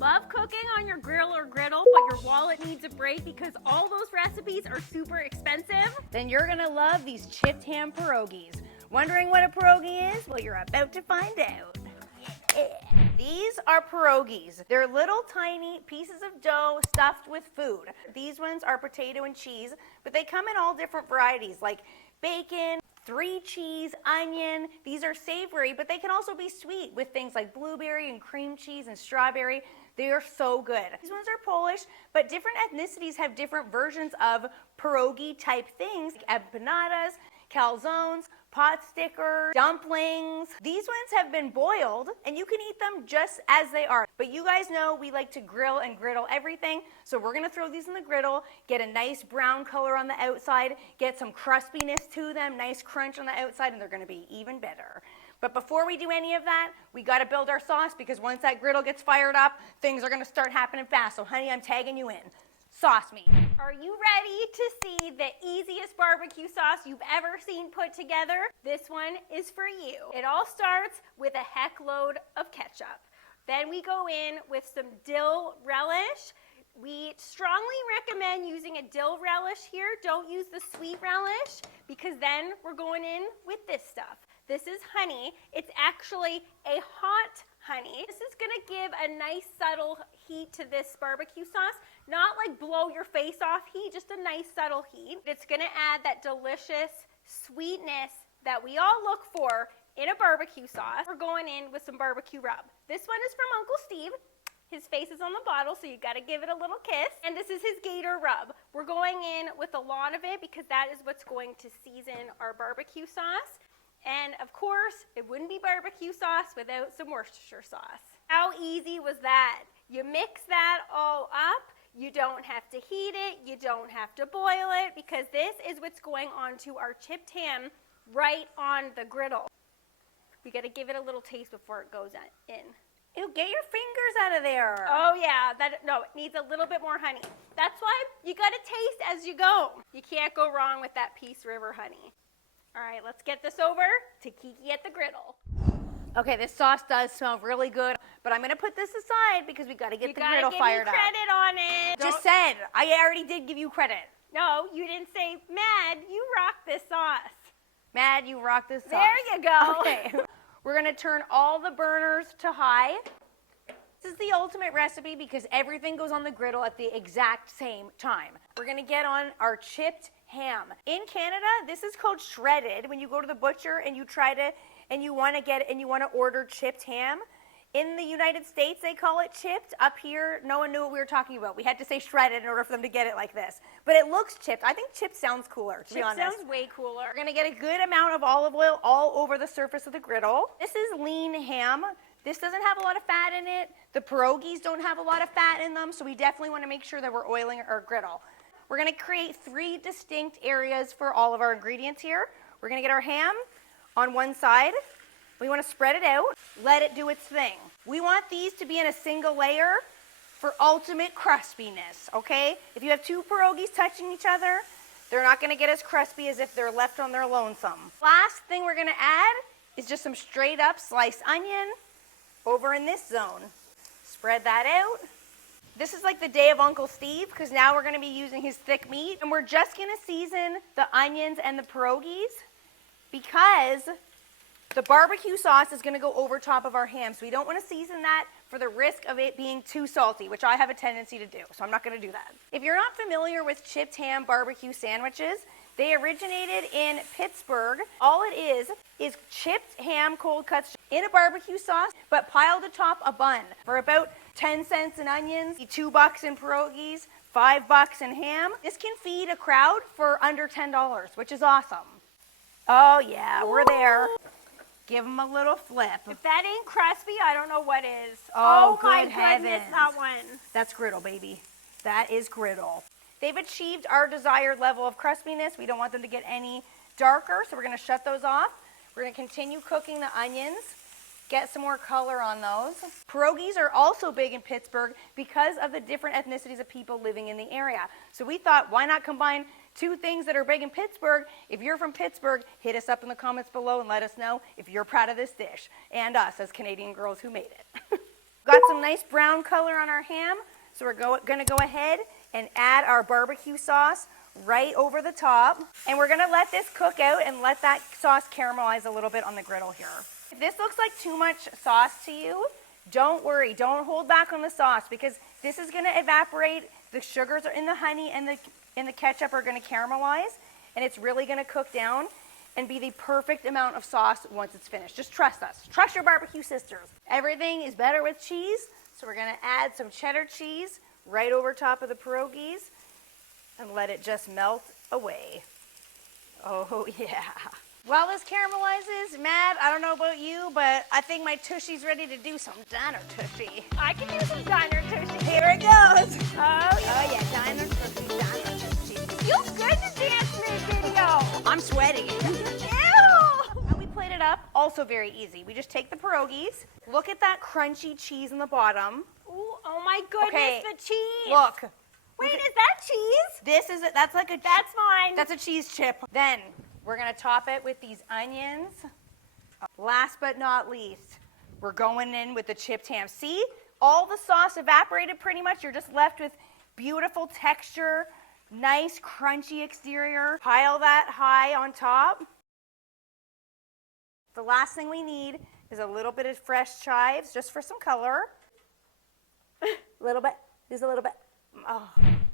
Love cooking on your grill or griddle, but your wallet needs a break because all those recipes are super expensive? Then you're gonna love these chipped ham pierogis. Wondering what a pierogi is? Well, you're about to find out. Yeah. These are pierogis. They're little tiny pieces of dough stuffed with food. These ones are potato and cheese, but they come in all different varieties like bacon, 3 cheese, onion. These are savory, but they can also be sweet with things like blueberry and cream cheese and strawberry. They are so good. These ones are Polish, but different ethnicities have different versions of pierogi type things, like empanadas, calzones, pot stickers, dumplings. These ones have been boiled and you can eat them just as they are. But you guys know we like to grill and griddle everything. So we're gonna throw these in the griddle, get a nice brown color on the outside, get some crispiness to them, nice crunch on the outside, and they're gonna be even better. But before we do any of that, we gotta build our sauce because once that griddle gets fired up, things are gonna start happening fast. So honey, I'm tagging you in. Sauce me. Are you ready to see the easiest barbecue sauce you've ever seen put together? This one is for you. It all starts with a heck load of ketchup. Then we go in with some dill relish. We strongly recommend using a dill relish here. Don't use the sweet relish because then we're going in with this stuff. This is honey. It's actually a hot honey. This is gonna give a nice subtle heat to this barbecue sauce. Not like blow your face off heat, just a nice subtle heat. It's gonna add that delicious sweetness that we all look for in a barbecue sauce. We're going in with some barbecue rub. This one is from Uncle Steve. His face is on the bottle, so you gotta give it a little kiss. And this is his Gator rub. We're going in with a lot of it because that is what's going to season our barbecue sauce. And of course, it wouldn't be barbecue sauce without some Worcestershire sauce. How easy was that? You mix that all up. You don't have to heat it. You don't have to boil it because this is what's going on to our chipped ham right on the griddle. We got to give it a little taste before it goes in. Ew, get your fingers out of there. Oh yeah, no, it needs a little bit more honey. That's why you got to taste as you go. You can't go wrong with that Peace River honey. All right, let's get this over to Kiki at the griddle. Okay, this sauce does smell really good, but I'm gonna put this aside because we gotta get the griddle fired up. You gotta give me credit on it. Just said, I already did give you credit. No, you didn't say, Mad, you rock this sauce. Mad, you rock this sauce. There you go. Okay, we're gonna turn all the burners to high. This is the ultimate recipe because everything goes on the griddle at the exact same time. We're gonna get on our chipped ham. In Canada, this is called shredded. When you go to the butcher and you try to, and you want to order chipped ham. In the United States, they call it chipped. Up here, no one knew what we were talking about. We had to say shredded in order for them to get it like this. But it looks chipped. I think chipped sounds cooler, to be honest. Chipped sounds way cooler. We're gonna get a good amount of olive oil all over the surface of the griddle. This is lean ham. This doesn't have a lot of fat in it. The pierogis don't have a lot of fat in them, so we definitely want to make sure that we're oiling our griddle. We're gonna create 3 distinct areas for all of our ingredients here. We're gonna get our ham on one side. We wanna spread it out, let it do its thing. We want these to be in a single layer for ultimate crispiness, okay? If you have 2 pierogis touching each other, they're not gonna get as crispy as if they're left on their lonesome. Last thing we're gonna add is just some straight up sliced onion over in this zone. Spread that out. This is like the day of Uncle Steve because now we're gonna be using his thick meat and we're just gonna season the onions and the pierogis because the barbecue sauce is gonna go over top of our ham. So we don't wanna season that for the risk of it being too salty, which I have a tendency to do, so I'm not gonna do that. If you're not familiar with chipped ham barbecue sandwiches, they originated in Pittsburgh. All it is chipped ham cold cuts in a barbecue sauce, but piled atop a bun for about 10 cents in onions, $2 in pierogis, $5 in ham. This can feed a crowd for under $10, which is awesome. Oh yeah, we're there. Give them a little flip. If that ain't crispy, I don't know what is. Oh my good goodness, heavens. that one. That's griddle, baby. That is griddle. They've achieved our desired level of crispiness. We don't want them to get any darker, so we're gonna shut those off. We're gonna continue cooking the onions, get some more color on those. Pierogis are also big in Pittsburgh because of the different ethnicities of people living in the area. So we thought, why not combine 2 things that are big in Pittsburgh? If you're from Pittsburgh, hit us up in the comments below and let us know if you're proud of this dish and us as Canadian girls who made it. Got some nice brown color on our ham, so we're gonna go ahead and add our barbecue sauce right over the top. And we're gonna let this cook out and let that sauce caramelize a little bit on the griddle here. If this looks like too much sauce to you, don't worry, don't hold back on the sauce because this is gonna evaporate. The sugars are in the honey and the ketchup are gonna caramelize, and it's really gonna cook down and be the perfect amount of sauce once it's finished. Just trust us. Trust your barbecue sisters. Everything is better with cheese, so we're gonna add some cheddar cheese right over top of the pierogis and let it just melt away. Oh yeah. While this caramelizes, Matt, I don't know about you, but I think my tushy's ready to do some diner tushy. I can do some diner tushy. Here it goes. Oh yeah, diner tushy, diner tushy. Feels good to dance in this video. I'm sweaty. Ew. And we plate it up, also very easy. We just take the pierogis, look at that crunchy cheese in the bottom. Ooh, oh my goodness, Okay, the cheese. Look. Wait, is that cheese? That's like That's mine. That's a cheese chip. Then we're gonna top it with these onions. Last but not least, we're going in with the chipped ham. See, all the sauce evaporated pretty much. You're just left with beautiful texture, nice crunchy exterior. Pile that high on top. The last thing we need is a little bit of fresh chives, just for some color. A little bit, just a little bit. Oh.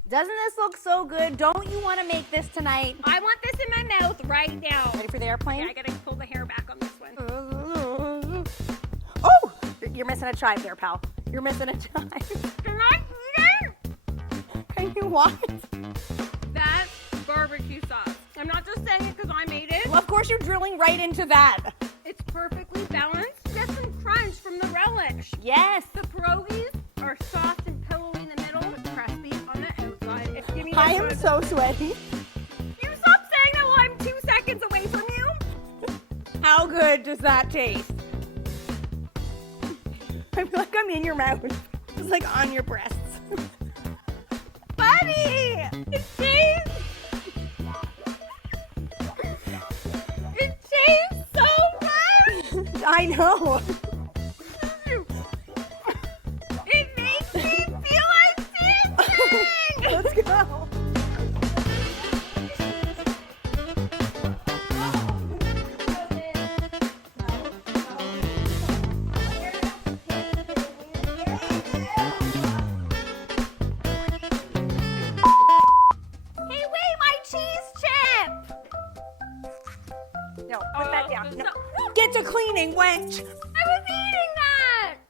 Doesn't this look so good? Don't you want to make this tonight? I want this in my mouth right now. Ready for the airplane? Yeah, I gotta pull the hair back on this one. Oh! You're missing a chive there, pal. You're missing a chive. Can I eat it? Can you what? That's barbecue sauce. I'm not just saying it because I made it. Well, of course you're drilling right into that. It's perfectly balanced. Get some crunch from the relish. Yes. The pierogis are soft and pillowy in the middle, but crispy on the outside. It's giving me I am so sweaty. You stop saying that while I'm 2 seconds away from you. How good does that taste? I feel like I'm in your mouth. It's like on your breasts. Buddy! It tastes so good! I know.